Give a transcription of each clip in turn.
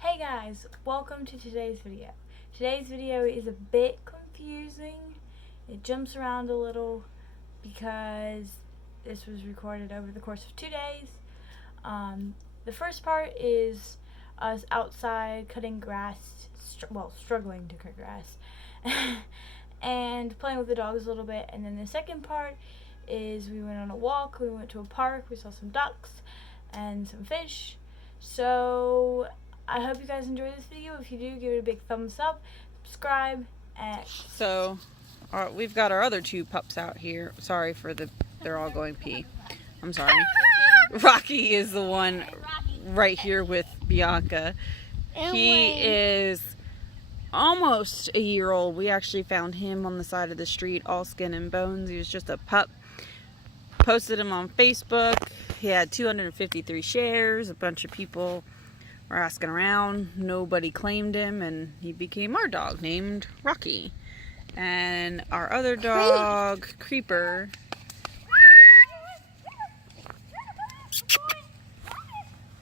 Hey guys, welcome to today's video. Today's video is a bit confusing. It jumps around a little because this was recorded over the course of 2 days. The first part is us outside cutting grass, struggling to cut grass, and playing with the dogs a little bit. And then the second part is we went on a walk, we went to a park, we saw some ducks and some fish. So I hope you guys enjoy this video. If you do, give it a big thumbs up, subscribe, and so we've got our other two pups out here. Sorry for they're all going pee. I'm sorry. Rocky is the one right here with Bianca. He is almost a year old. We actually found him on the side of the street, all skin and bones. He was just a pup. Posted him on Facebook. He had 253 shares. A bunch of people were asking around. Nobody claimed him, and he became our dog named Rocky. And our other dog, Creeper,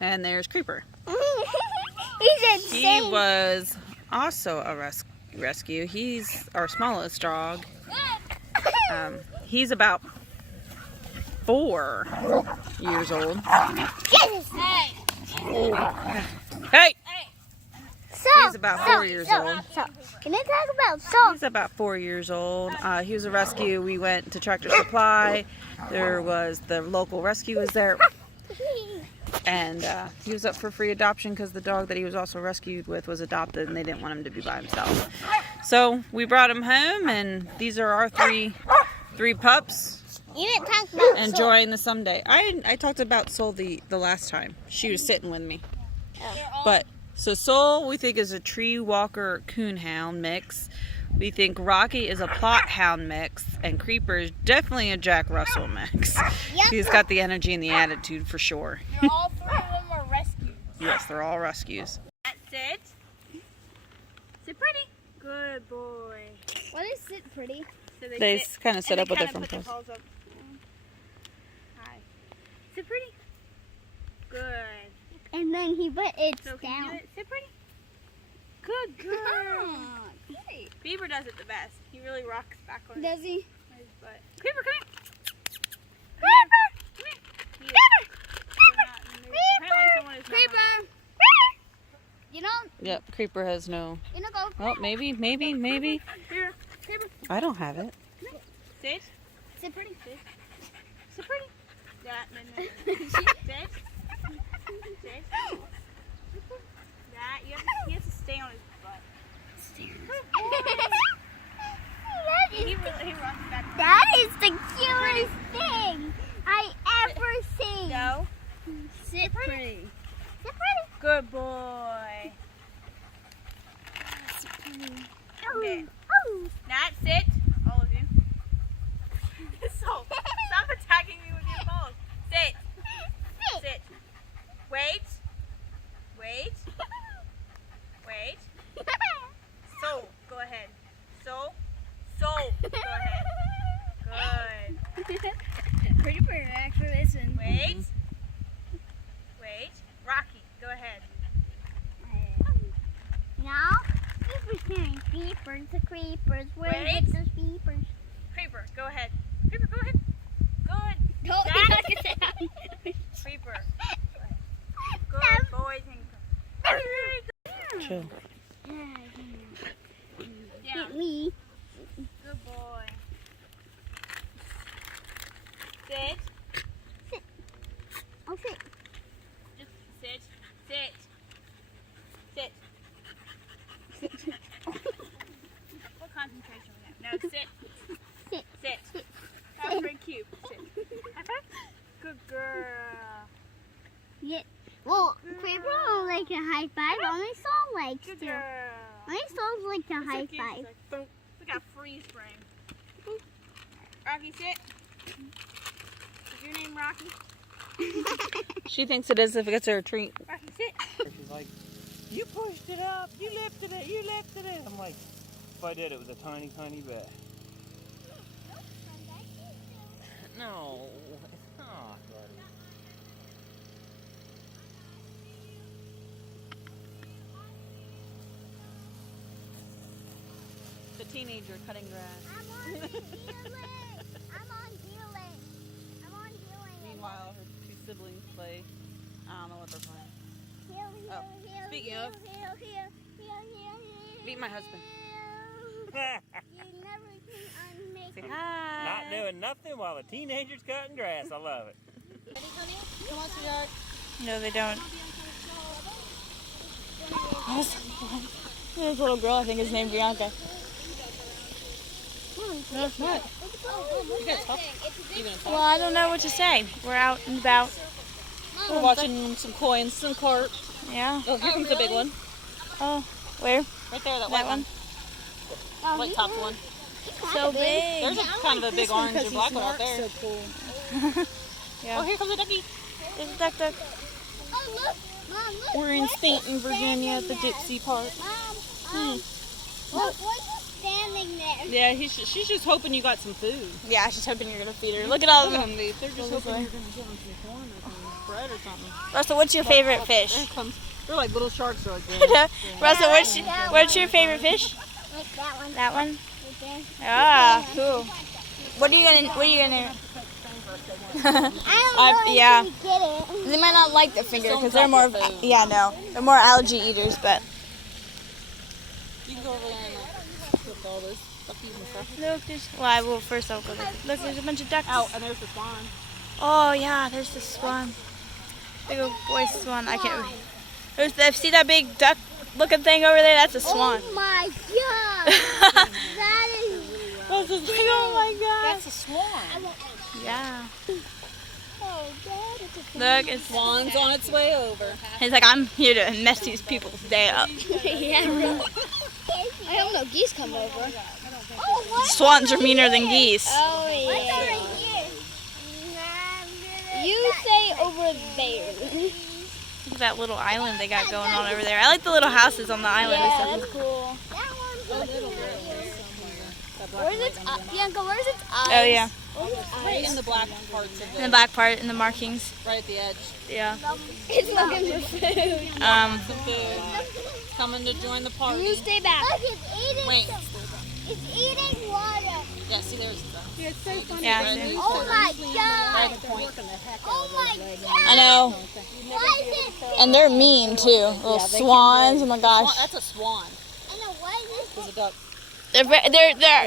and there's Creeper. He's insane. He was also a rescue. He's our smallest dog. He's about 4 years old. Hey! He's about 4 years old. Can I talk about salt? He's about 4 years old. He was a rescue. We went to Tractor Supply. There was the local rescue was there. And he was up for free adoption because the dog that he was also rescued with was adopted and they didn't want him to be by himself. So we brought him home, and these are our three pups. You didn't talk about Enjoying the someday. I talked about Soul the last time. She was sitting with me. But so Soul we think is a tree walker coonhound mix. We think Rocky is a plot hound mix, and Creeper is definitely a Jack Russell mix. Yep. He's got the energy and the attitude for sure. all 3 of them are rescues. Yes, they're all rescues. That's it. Sit pretty. Good boy. What is sit pretty? So They kind of set up with their different pose. paws up. Hi. Sit pretty. Good. And then he put it So can you down. do it? Sit pretty. Good girl. Beaver does it the best. He really rocks back on Does he? his butt. Creeper, come here. Apparently someone is not Creeper. You know, Yep, Creeper has no. go. Oh, maybe. Here, Creeper. I don't have it. Sit. Sit pretty. Sit pretty. That. Sit. Sit. That. He has to stay on his butt. He runs back. That is the cutest thing I ever seen. Go. Sit pretty. Sit pretty. Good boy. Okay. Oh. Nat, sit. All of you. So, stop attacking me with your balls. Sit. Sit. Wait. Wait. Wait. So, go ahead. So, go ahead. Good. Pretty actually listen. Wait. Wait. Rocky, go ahead. Now, he's preparing creepers, the creepers. Where Wait. is the creepers? Creeper, go ahead. Creeper, go ahead. Good. Don't That- knock it down. Creeper. Good boy. Chill. Yeah. Get me. Good boy. Sit. Oh, sit. Just sit. Sit. Sit. What concentration we have? No, sit. Sit. Sit. That's very cute. Sit. High five. Good girl. Yeah. Well, Creeper don't like a high five. Only Soul likes Good to. girl. Only Soul's like a That's so high cute. five. She's like, boom. Look at freeze frame. Rocky, sit. Is your name Rocky? She thinks it is if it gets her a treat. Rocky, sit. She's like, you pushed it up, you lifted it. I'm like, if I did, it was a tiny, tiny bit. No, it's not, buddy. teenager cutting grass. I'm on healing. I'm on healing. I'm on healing. Meanwhile, her two siblings play. I don't know what they're playing. Heal, heal, Oh, heal, speaking heal, of. heal, heal, heal, heal, heal. Meet my husband. You never can unmake Say it. hi. Not doing nothing while the teenager's cutting grass. I love it. Come on, sweetheart. No, they don't. There's a little girl, I think is named Bianca. No, it's not. You guys talk? You gonna talk? Well, I don't know what to say. We're out and about. We're watching some coins, some carp. Yeah. Oh, here comes the big one. Oh, where? Right there, that That white one? one. White topped one. So big. There's a kind of a big orange and black one out there. So cool. Yeah. Oh, here comes a ducky. There's a duck. Oh, look. Mom, look. We're in Stanton, Virginia at the Gypsy Park. Mom, look, what's just standing there? Yeah, she's just hoping you got some food. Yeah, she's hoping you're gonna feed her. Look at all of Look at them. them, they're just hoping you're going to give them some corn or some bread or something. Russell, what's your favorite fish? There comes, they're like little sharks right there. Russell, what's your favorite fish? Look, that one. That one? Right there. Ah, cool. What are you gonna? I don't know yeah. if you get it. They might not like the finger because they're Some more. type of food. Yeah, no, they're more algae eaters. But You can go over there and look at all those duckies and stuff. look, I will first. I'll go look. Look, there's a bunch of ducks. Oh, and there's the swan. Oh yeah, there's the swan. Big old boy swan. I can't. See that big duck-looking thing over there? That's a swan. Oh my god. That is. Oh my god. That's a swan. Yeah. Oh, Dad, it's a Look, it's. Swan's on its way over. He's like, I'm here to mess these people's day up. yeah, really. I don't know. Geese come over. Oh, what? Swans are meaner than geese. Oh, yeah. You say over there. Look at that little island they got going on over there. I like the little houses on the island. and stuff. that's cool. Where's its Bianca, where's its eyes? Oh yeah, Right in the black parts of in the it. back part, in the markings. Right at the edge. Yeah. It's looking for food. Some food. It's coming to join the party. You stay back. Look, it's eating. Wait. It's eating water. Yeah, see, there's the. Yeah, it's so funny. Yeah, I Right see. at Oh my Right god. at the point. Oh my god. I know. Why is it? And they're mean too. Little swans. Oh my gosh. That's a swan. I know, why is this? There's a duck.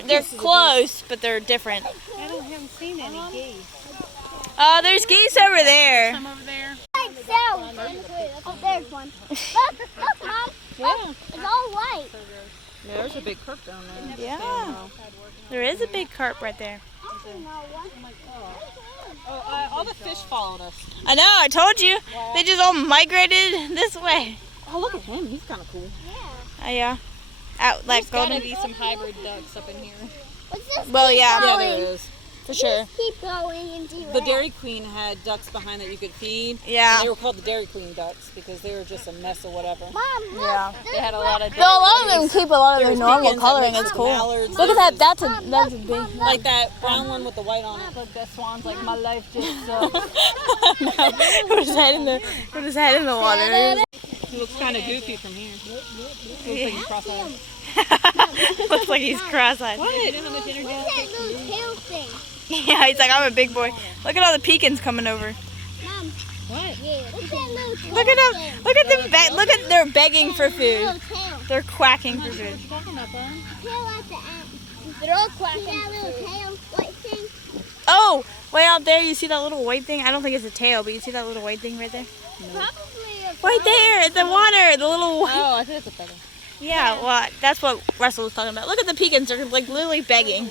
They're close, but they're different. I haven't seen any geese. Oh, there's geese over there. Come over there. Like down. Oh, there's one. Look, Mom. Yeah. It's all white. Yeah, there's a big carp down there. Yeah. There is a big carp right there. All the fish followed us. I know. I told you. They just all migrated this way. Oh, look at him. He's kind of cool. Yeah. Out like There's gotta golden. be some hybrid ducks up in here. What's this? Well, yeah. Yeah, Going. there is. For sure. Keep going into The Dairy Queen had ducks behind that you could feed. Yeah. And they were called the Dairy Queen ducks because they were just a mess of whatever. Mom, look. Yeah. They had a lot of. Though a lot of them keep a lot of their There's normal chickens that coloring. mix It's with cool. mallards. Look at that. That's a big. Like that brown one with the white on it. Look, that swan's like my life just Put his head in the water. He looks kind of goofy from here. Looks like he's cross-eyed. Looks like he's cross-eyed. What? What's that little tail thing? Yeah, he's like, I'm a big boy. Look at all the pecans coming over. Mom. What? Yeah. What's that little tail Look at them. thing? Look at them. Look at they're begging for food. Little tail. They're quacking for food. Tail at the end. They're all quacking. See that little tail white thing? Oh, way out there, you see that little white thing? I don't think it's a tail, but you see that little white thing right there? Probably a Right there, in the water, the little white. Oh, I think it's a feather. Yeah, well, that's what Russell was talking about. Look at the pecans. They're like literally begging.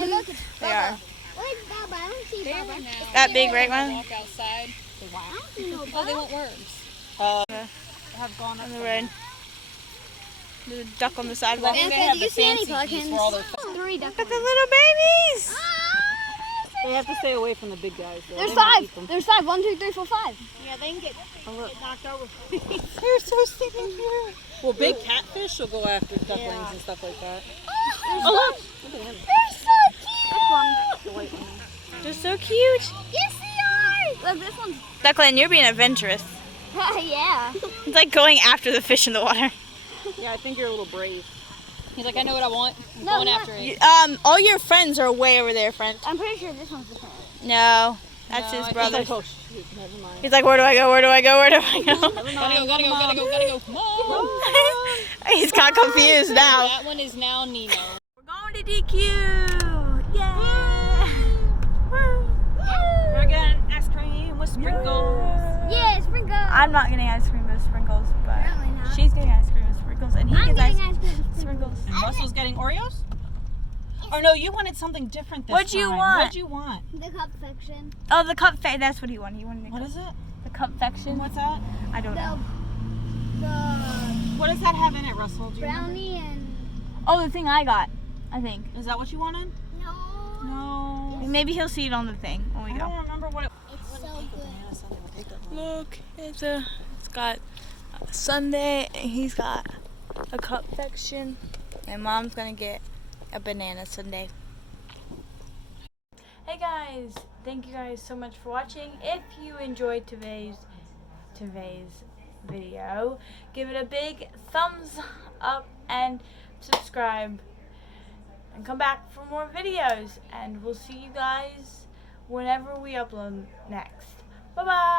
And look, it's They are. Where's Bubba? I don't see Bubba. That big right one? Walk outside. I don't see no Oh, they Bubba. want worms. Have gone up On the road. There's a duck on the sidewalk. They Bianca, have do the you see any fancy geese pelicans? where all their- 3 ducks. Look at the little babies. They have to stay away from the big guys. Though. There's They might 5. eat them. There's 5. 1, 2, 3, 4, 5. Yeah, they can get knocked over. They're so stinking cute. Well, big catfish will go after ducklings and stuff like that. Oh, Look at him. they're so cute. The white one. They're so cute. Yes, they are. Look, this one's. Duckland, you're being adventurous. Yeah. It's like going after the fish in the water. Yeah, I think you're a little brave. He's like, I know what I want. I'm No, going no. after it. All your friends are way over there, friend. I'm pretty sure this one's the parent. No, that's No, his I- brother. He's like, oh shoot, never mind. He's like, where do I go? Where do I go? Where do I go? Gotta go, gotta go, gotta go, gotta go. Mom! He's got confused now. That one is now Nino. We're going to DQ. Yeah. We're getting ice cream with sprinkles. Yeah, sprinkles. I'm not getting ice cream with sprinkles, but Apparently not. she's getting ice cream with sprinkles, and he I'm gets getting ice ice cream with sprinkles. And Russell's getting Oreos? Or no, you wanted something different this What'd you time. want? What'd you want? The cup section. Oh, the that's what he wanted. He wanted the What is it? The confection. What's that? I don't know. The What does that have in it, Russell? Do you remember? brownie and Oh, the thing I got. I think. Is that what you wanted? no. No. Maybe he'll see it on the thing when we I go. don't remember what it It's so good. Look, it's got a sundae, and he's got a confection, and Mom's gonna get a banana sundae. Hey guys, thank you guys so much for watching. If you enjoyed today's video, give it a big thumbs up and subscribe, and come back for more videos. And we'll see you guys whenever we upload next. Bye bye.